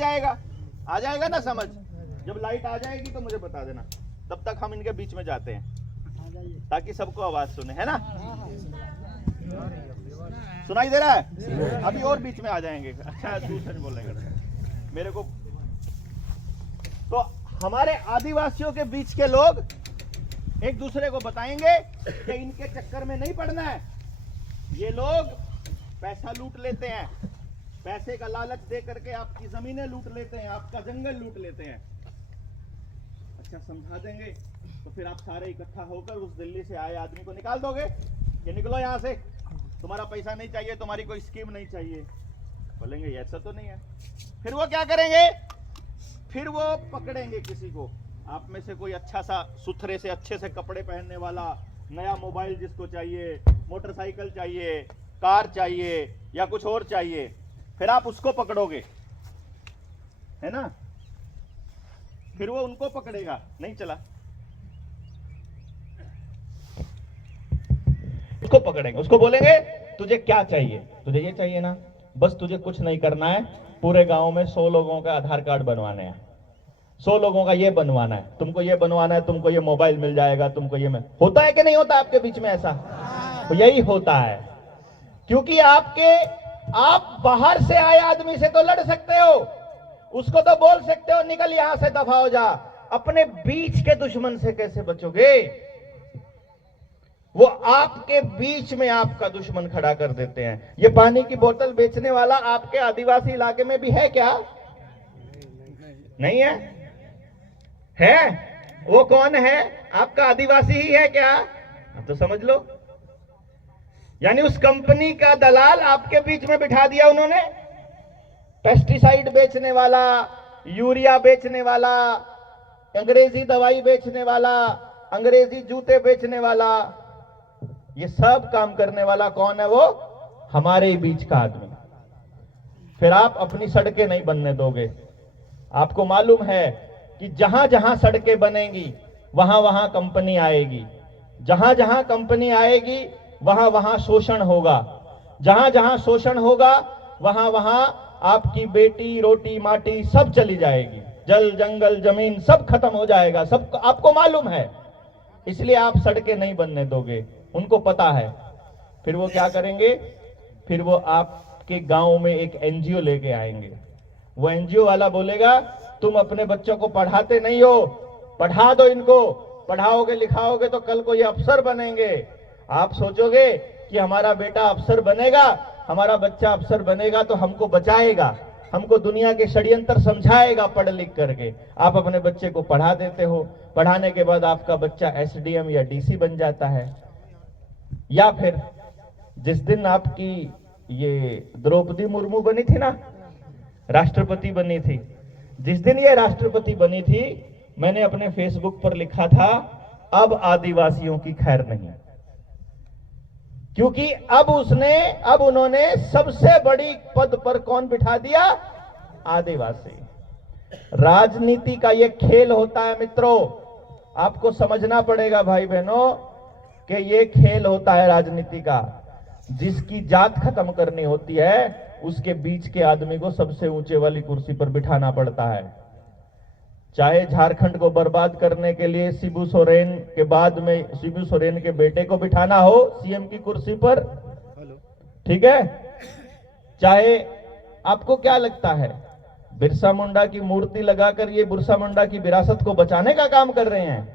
आ जाएगा ना समझ। जब लाइट आ जाएगी तो मुझे बता देना, तब तक हम इनके बीच में जाते हैं ताकि सबको आवाज सुने, है ना। सुनाई दे रहा है? अभी और बीच में आ जाएंगे। अच्छा दूसरे बोलेंगे मेरे को। तो हमारे आदिवासियों के बीच के लोग एक दूसरे को बताएंगे कि इनके चक्कर में नहीं पड़ना है। ये लोग पैसा लूट लेते हैं, पैसे का लालच दे करके आपकी जमीनें लूट लेते हैं, आपका जंगल लूट लेते हैं। अच्छा समझा देंगे तो फिर आप सारे इकट्ठा होकर उस दिल्ली से आए आदमी को निकाल दोगे कि निकलो यहां से, तुम्हारा पैसा नहीं चाहिए, तुम्हारी कोई स्कीम नहीं चाहिए। बोलेंगे ऐसा तो नहीं है। फिर वो क्या करेंगे? फिर वो पकड़ेंगे किसी को, आप में से कोई अच्छा सा सुथरे से अच्छे से कपड़े पहनने वाला, नया मोबाइल जिसको चाहिए, मोटरसाइकिल चाहिए, कार चाहिए या कुछ और चाहिए, फिर आप उसको पकड़ोगे, है ना। फिर वो उनको पकड़ेगा, नहीं चला, उसको पकड़ेंगे, उसको बोलेंगे तुझे क्या चाहिए, तुझे ये चाहिए ना, बस तुझे कुछ नहीं करना है, पूरे गांव में 100 लोगों का आधार कार्ड बनवाने हैं, 100 लोगों का ये बनवाना है, तुमको ये बनवाना है, तुमको ये मोबाइल मिल जाएगा, तुमको ये में होता है कि नहीं होता आपके बीच में ऐसा? तो यही होता है, क्योंकि आप बाहर से आए आदमी से तो लड़ सकते हो, उसको तो बोल सकते हो निकल यहां से, दफा हो जा। अपने बीच के दुश्मन से कैसे बचोगे? वो आपके बीच में आपका दुश्मन खड़ा कर देते हैं। ये पानी की बोतल बेचने वाला आपके आदिवासी इलाके में भी है क्या? नहीं है? है? वो कौन है? आपका आदिवासी ही है क्या? तो समझ लो, यानी उस कंपनी का दलाल आपके बीच में बिठा दिया उन्होंने। पेस्टिसाइड बेचने वाला, यूरिया बेचने वाला, अंग्रेजी दवाई बेचने वाला, अंग्रेजी जूते बेचने वाला, ये सब काम करने वाला कौन है? वो हमारे ही बीच का आदमी। फिर आप अपनी सड़कें नहीं बनने दोगे। आपको मालूम है कि जहां जहां सड़कें बनेंगी वहां वहां कंपनी आएगी, जहां जहां कंपनी आएगी वहां वहां शोषण होगा, जहां जहां शोषण होगा वहां वहां आपकी बेटी, रोटी, माटी सब चली जाएगी, जल, जंगल, जमीन सब खत्म हो जाएगा, सब आपको मालूम है। इसलिए आप सड़कें नहीं बनने दोगे, उनको पता है। फिर वो क्या करेंगे? फिर वो आपके गांव में एक एनजीओ लेके आएंगे। वो एनजीओ वाला बोलेगा तुम अपने बच्चों को पढ़ाते नहीं हो, पढ़ा दो इनको, पढ़ाओगे लिखाओगे तो कल को ये अफसर बनेंगे। आप सोचोगे कि हमारा बेटा अफसर बनेगा, हमारा बच्चा अफसर बनेगा तो हमको बचाएगा, हमको दुनिया के षड्यंत्र समझाएगा पढ़ लिख करके। आप अपने बच्चे को पढ़ा देते हो, पढ़ाने के बाद आपका बच्चा एसडीएम या डीसी बन जाता है। या फिर जिस दिन आपकी ये द्रौपदी मुर्मू बनी थी ना, राष्ट्रपति बनी थी, जिस दिन ये राष्ट्रपति बनी थी, मैंने अपने फेसबुक पर लिखा था अब आदिवासियों की खैर नहीं, क्योंकि अब उन्होंने सबसे बड़ी पद पर कौन बिठा दिया? आदिवासी। राजनीति का ये खेल होता है मित्रों, आपको समझना पड़ेगा भाई बहनों कि ये खेल होता है राजनीति का। जिसकी जात खत्म करनी होती है उसके बीच के आदमी को सबसे ऊंचे वाली कुर्सी पर बिठाना पड़ता है। चाहे झारखंड को बर्बाद करने के लिए शिबू सोरेन के बाद में शिबू सोरेन के बेटे को बिठाना हो सीएम की कुर्सी पर, ठीक है। चाहे आपको क्या लगता है बिरसा मुंडा की मूर्ति लगाकर ये बिरसा मुंडा की विरासत को बचाने का काम कर रहे हैं?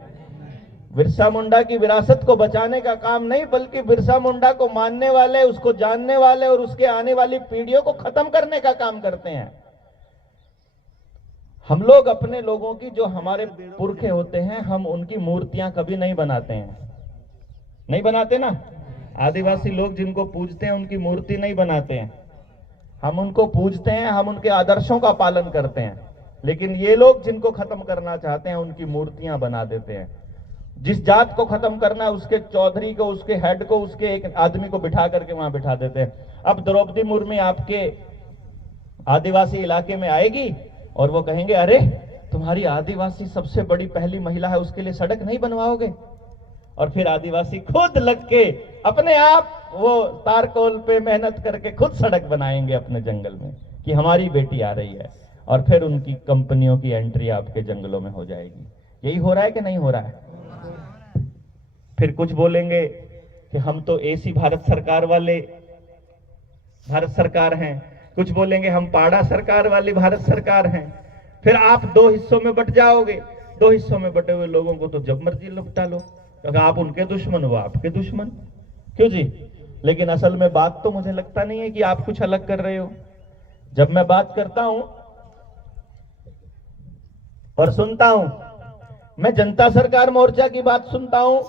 बिरसा मुंडा की विरासत को बचाने का काम नहीं, बल्कि बिरसा मुंडा को मानने वाले, उसको जानने वाले और उसके आने वाली पीढ़ियों को खत्म करने का काम करते हैं। हम लोग अपने लोगों की, जो हमारे पुरखे होते हैं, हम उनकी मूर्तियां कभी नहीं बनाते हैं, नहीं बनाते ना। आदिवासी लोग जिनको पूजते हैं उनकी मूर्ति नहीं बनाते हैं, हम उनको पूजते हैं, हम उनके आदर्शों का पालन करते हैं। लेकिन ये लोग जिनको खत्म करना चाहते हैं उनकी मूर्तियां बना देते हैं। जिस जात को खत्म करना है उसके चौधरी को, उसके हेड को, उसके एक आदमी को बिठा करके वहां बिठा देते हैं। अब द्रौपदी मुर्मू आपके आदिवासी इलाके में आएगी और वो कहेंगे अरे तुम्हारी आदिवासी सबसे बड़ी पहली महिला है, उसके लिए सड़क नहीं बनवाओगे? और फिर आदिवासी खुद लग के अपने आप वो तारकोल पे मेहनत करके खुद सड़क बनाएंगे अपने जंगल में कि हमारी बेटी आ रही है। और फिर उनकी कंपनियों की एंट्री आपके जंगलों में हो जाएगी। यही हो रहा है कि नहीं हो रहा है? फिर कुछ बोलेंगे कि हम तो ऐसी भारत सरकार वाले भारत सरकार हैं, कुछ बोलेंगे हम पाड़ा सरकार वाली भारत सरकार हैं। फिर आप दो हिस्सों में बट जाओगे। दो हिस्सों में बटे हुए लोगों को तो जब मर्जी लपटा लो, क्योंकि आप उनके दुश्मन हो, आपके दुश्मन। क्यों जी? लेकिन असल में बात तो मुझे लगता नहीं है कि आप कुछ अलग कर रहे हो। जब मैं बात करता हूं और सुनता हूं, मैं जनता सरकार मोर्चा की बात सुनता हूं,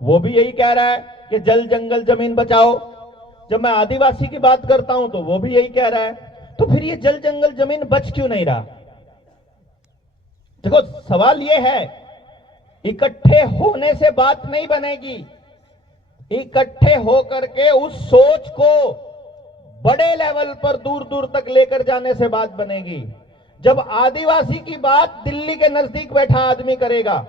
वो भी यही कह रहा है कि जल जंगल जमीन बचाओ। जब मैं आदिवासी की बात करता हूं तो वो भी यही कह रहा है। तो फिर ये जल जंगल जमीन बच क्यों नहीं रहा? देखो, सवाल ये है, इकट्ठे होने से बात नहीं बनेगी। इकट्ठे होकर के उस सोच को बड़े लेवल पर दूर दूर तक लेकर जाने से बात बनेगी। जब आदिवासी की बात दिल्ली के नजदीक बैठा आदमी करेगा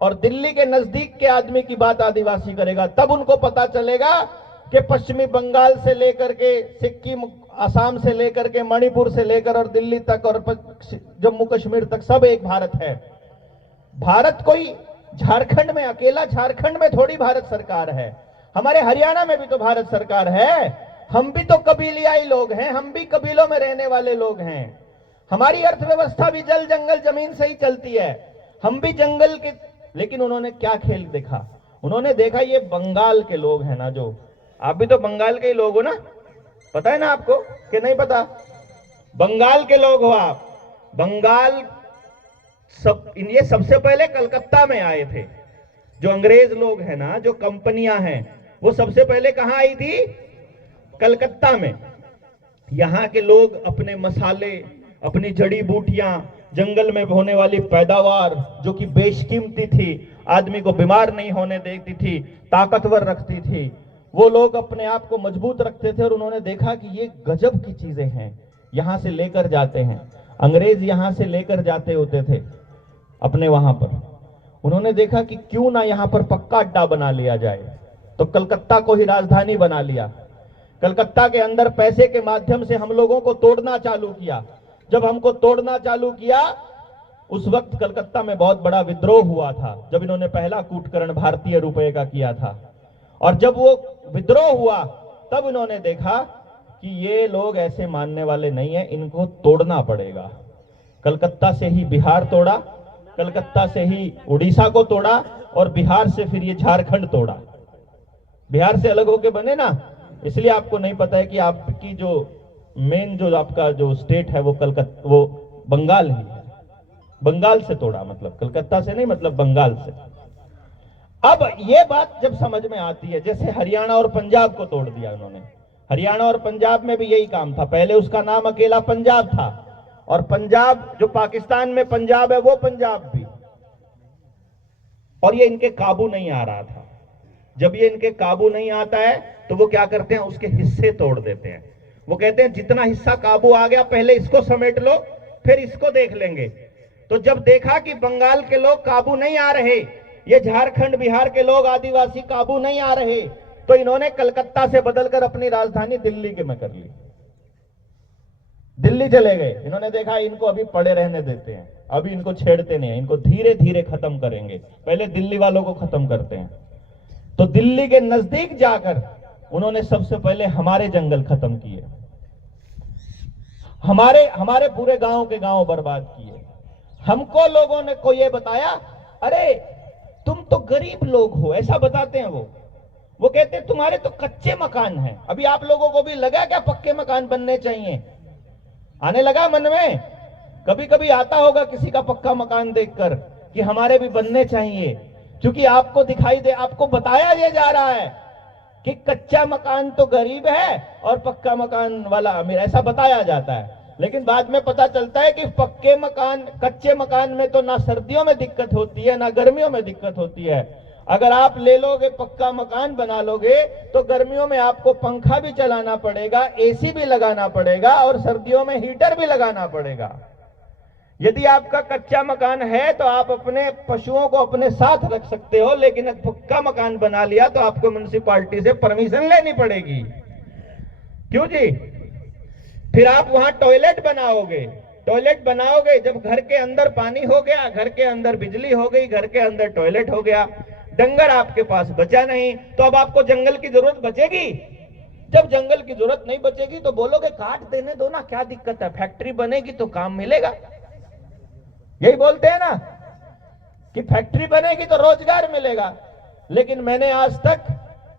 और दिल्ली के नजदीक के आदमी की बात आदिवासी करेगा, तब उनको पता चलेगा कि पश्चिमी बंगाल से लेकर के सिक्किम, असम से लेकर के मणिपुर से लेकर और दिल्ली तक और जम्मू कश्मीर तक सब एक भारत है। भारत कोई झारखंड में, अकेला झारखंड में थोड़ी भारत सरकार है। हमारे हरियाणा में भी तो भारत सरकार है। हम भी तो कबीलियाई लोग हैं, हम भी कबीलों में रहने वाले लोग हैं। हमारी अर्थव्यवस्था भी जल जंगल जमीन से ही चलती है। हम भी जंगल के, लेकिन उन्होंने क्या खेल देखा? उन्होंने देखा ये बंगाल के लोग हैं ना, जो आप भी तो बंगाल के ही लोग हो ना, पता है ना आपको कि नहीं पता? बंगाल के लोग हो आप। बंगाल ये सबसे पहले कलकत्ता में आए थे। जो अंग्रेज लोग हैं ना, जो कंपनियां हैं, वो सबसे पहले कहां आई थी? कलकत्ता में। यहां के लोग अपने मसाले, अपनी जड़ी बूटियां, जंगल में होने वाली पैदावार जो कि बेशकीमती थी, आदमी को बीमार नहीं होने देती थी, ताकतवर रखती थी, वो लोग अपने आप को मजबूत रखते थे। और उन्होंने देखा कि ये गजब की चीजें हैं, यहां से लेकर जाते हैं। अंग्रेज यहां से लेकर जाते होते थे अपने वहां पर। उन्होंने देखा कि क्यों ना यहां पर पक्का अड्डा बना लिया जाए, तो कलकत्ता को ही राजधानी बना लिया। कलकत्ता के अंदर पैसे के माध्यम से हम लोगों को तोड़ना चालू किया। जब हमको तोड़ना चालू किया, उस वक्त कलकत्ता में बहुत बड़ा विद्रोह हुआ था, जब इन्होंने पहला कूटकरण भारतीय रुपए का किया था। और जब वो विद्रोह हुआ, तब इन्होंने देखा कि ये लोग ऐसे मानने वाले नहीं है, इनको तोड़ना पड़ेगा। कलकत्ता से ही बिहार तोड़ा, कलकत्ता से ही उड़ीसा को तोड़ा, और बिहार से फिर ये झारखंड तोड़ा। बिहार से अलग होके बने ना, इसलिए आपको नहीं पता है कि आपकी जो मेन जो आपका जो स्टेट है वो वो बंगाल ही है। बंगाल से तोड़ा, मतलब कलकत्ता से नहीं, मतलब बंगाल से। अब ये बात जब समझ में आती है, जैसे हरियाणा और पंजाब को तोड़ दिया उन्होंने। हरियाणा और पंजाब में भी यही काम था। पहले उसका नाम अकेला पंजाब था, और पंजाब जो पाकिस्तान में पंजाब है वो पंजाब भी, और ये इनके काबू नहीं आ रहा था। जब ये इनके काबू नहीं आता है तो वो क्या करते हैं, उसके हिस्से तोड़ देते हैं। वो कहते हैं जितना हिस्सा काबू आ गया पहले इसको समेट लो, फिर इसको देख लेंगे। तो जब देखा कि बंगाल के लोग काबू नहीं आ रहे, ये झारखंड बिहार के लोग आदिवासी काबू नहीं आ रहे, तो इन्होंने कलकत्ता से बदलकर अपनी राजधानी दिल्ली के में कर ली। दिल्ली चले गए। इन्होंने देखा इनको अभी पड़े रहने देते हैं, अभी इनको छेड़ते नहीं, इनको धीरे धीरे खत्म करेंगे, पहले दिल्ली वालों को खत्म करते हैं। तो दिल्ली के नजदीक जाकर उन्होंने सबसे पहले हमारे जंगल खत्म किए, हमारे पूरे गांव के गांव बर्बाद किए। हमको लोगों ने को ये बताया, अरे तुम तो गरीब लोग हो, ऐसा बताते हैं वो कहते हैं तुम्हारे तो कच्चे मकान हैं। अभी आप लोगों को भी लगा क्या पक्के मकान बनने चाहिए? आने लगा मन में? कभी कभी आता होगा किसी का पक्का मकान देखकर कि हमारे भी बनने चाहिए, क्योंकि आपको दिखाई दे, आपको बताया ये जा रहा है कि कच्चा मकान तो गरीब है और पक्का मकान वाला अमीर, ऐसा बताया जाता है। लेकिन बाद में पता चलता है कि पक्के मकान, कच्चे मकान में तो ना सर्दियों में दिक्कत होती है ना गर्मियों में दिक्कत होती है। अगर आप ले लोगे पक्का मकान बना लोगे तो गर्मियों में आपको पंखा भी चलाना पड़ेगा, एसी भी लगाना पड़ेगा, और सर्दियों में हीटर भी लगाना पड़ेगा। यदि आपका कच्चा मकान है तो आप अपने पशुओं को अपने साथ रख सकते हो, लेकिन एक पक्का मकान बना लिया तो आपको म्युनिसिपैलिटी से परमिशन लेनी पड़ेगी। क्यों जी? फिर आप वहां टॉयलेट बनाओगे, टॉयलेट बनाओगे, जब घर के अंदर पानी हो गया, घर के अंदर बिजली हो गई, घर के अंदर टॉयलेट हो गया, डंगर आपके पास बचा नहीं, तो अब आपको जंगल की जरूरत बचेगी? जब जंगल की जरूरत नहीं बचेगी तो बोलोगे काट देने दो ना, क्या दिक्कत है, फैक्ट्री बनेगी तो काम मिलेगा। यही बोलते हैं ना कि फैक्ट्री बनेगी तो रोजगार मिलेगा। लेकिन मैंने आज तक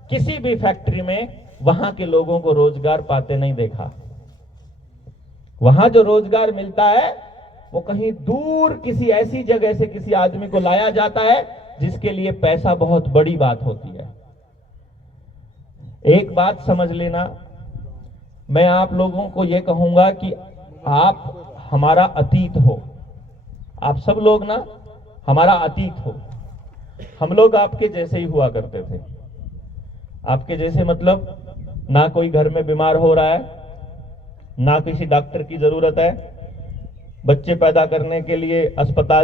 किसी भी फैक्ट्री में वहां के लोगों को रोजगार पाते नहीं देखा। वहां जो रोजगार मिलता है वो कहीं दूर किसी ऐसी जगह से किसी आदमी को लाया जाता है जिसके लिए पैसा बहुत बड़ी बात होती है। एक बात समझ लेना, मैं आप लोगों को यह कहूंगा कि आप हमारा अतीत हो, आप सब लोग ना हमारा अतीत हो। हम लोग आपके जैसे ही हुआ करते थे। आपके जैसे मतलब ना कोई घर में बीमार हो रहा है, ना किसी डॉक्टर की जरूरत है, बच्चे पैदा करने के लिए अस्पताल